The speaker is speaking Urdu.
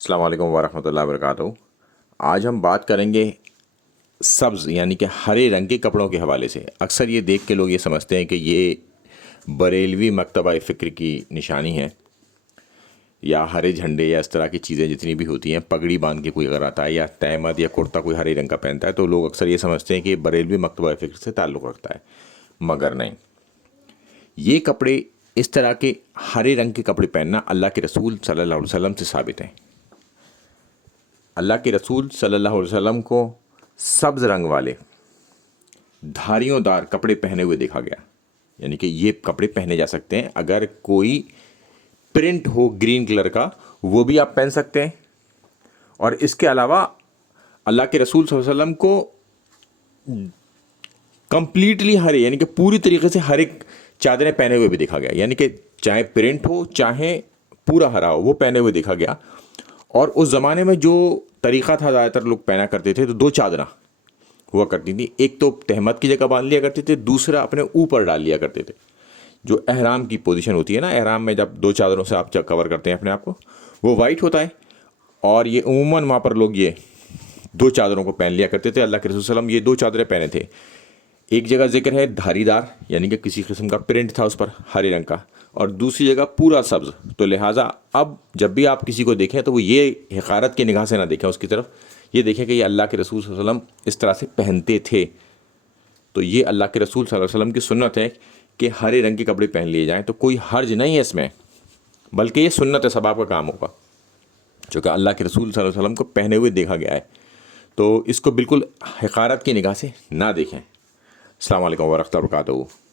السلام علیکم ورحمۃ اللہ وبرکاتہ۔ آج ہم بات کریں گے سبز یعنی کہ ہرے رنگ کے کپڑوں کے حوالے سے۔ اکثر یہ دیکھ کے لوگ یہ سمجھتے ہیں کہ یہ بریلوی مکتبہ فکر کی نشانی ہے، یا ہرے جھنڈے یا اس طرح کی چیزیں جتنی بھی ہوتی ہیں، پگڑی باندھ کے کوئی اگر آتا ہے یا تہمد یا کرتا کوئی ہرے رنگ کا پہنتا ہے تو لوگ اکثر یہ سمجھتے ہیں کہ یہ بریلوی مکتبہ فکر سے تعلق رکھتا ہے، مگر نہیں۔ یہ کپڑے اس طرح کے ہرے رنگ کے کپڑے پہننا اللہ کے رسول صلی اللہ علیہ وسلم سے ثابت ہیں۔ اللہ کے رسول صلی اللہ علیہ وسلم کو سبز رنگ والے دھاریوں دار کپڑے پہنے ہوئے دیکھا گیا، یعنی کہ یہ کپڑے پہنے جا سکتے ہیں۔ اگر کوئی پرنٹ ہو گرین کلر کا وہ بھی آپ پہن سکتے ہیں، اور اس کے علاوہ اللہ کے رسول صلی اللہ علیہ وسلم کو کمپلیٹلی ہرے یعنی کہ پوری طریقے سے ہر ایک چادریں پہنے ہوئے بھی دیکھا گیا، یعنی کہ چاہے پرنٹ ہو چاہے پورا ہرا ہو وہ پہنے ہوئے دیکھا گیا۔ اور اس زمانے میں جو طریقہ تھا زیادہ تر لوگ پہنا کرتے تھے تو دو چادریں ہوا کرتی تھیں، ایک تو تہمد کی جگہ باندھ لیا کرتے تھے، دوسرا اپنے اوپر ڈال لیا کرتے تھے۔ جو احرام کی پوزیشن ہوتی ہے نا، احرام میں جب دو چادروں سے آپ کور کرتے ہیں اپنے آپ کو، وہ وائٹ ہوتا ہے، اور یہ عموماً وہاں پر لوگ یہ دو چادروں کو پہن لیا کرتے تھے۔ اللہ کے رسول صلی اللہ علیہ وسلم یہ دو چادریں پہنے تھے۔ ایک جگہ ذکر ہے دھاری دار، یعنی کہ کسی قسم کا پرنٹ تھا اس پر ہرے رنگ کا، اور دوسری جگہ پورا سبز۔ تو لہٰذا اب جب بھی آپ کسی کو دیکھیں تو وہ یہ حقارت کی نگاہ سے نہ دیکھیں اس کی طرف، یہ دیکھیں کہ یہ اللہ کے رسول صلی اللہ علیہ وسلم اس طرح سے پہنتے تھے۔ تو یہ اللہ کے رسول صلی اللہ علیہ وسلم کی سنت ہے کہ ہرے رنگ کے کپڑے پہن لیے جائیں، تو کوئی حرج نہیں ہے اس میں، بلکہ یہ سنت ہے، ثواب کا کام ہوگا، چونکہ اللہ کے رسول صلی اللہ علیہ وسلم کو پہنے ہوئے دیکھا گیا ہے۔ تو اس کو بالکل حقارت کی نگاہ سے نہ دیکھیں۔ السلام علیکم ورحمۃ اللہ وبرکاتہ۔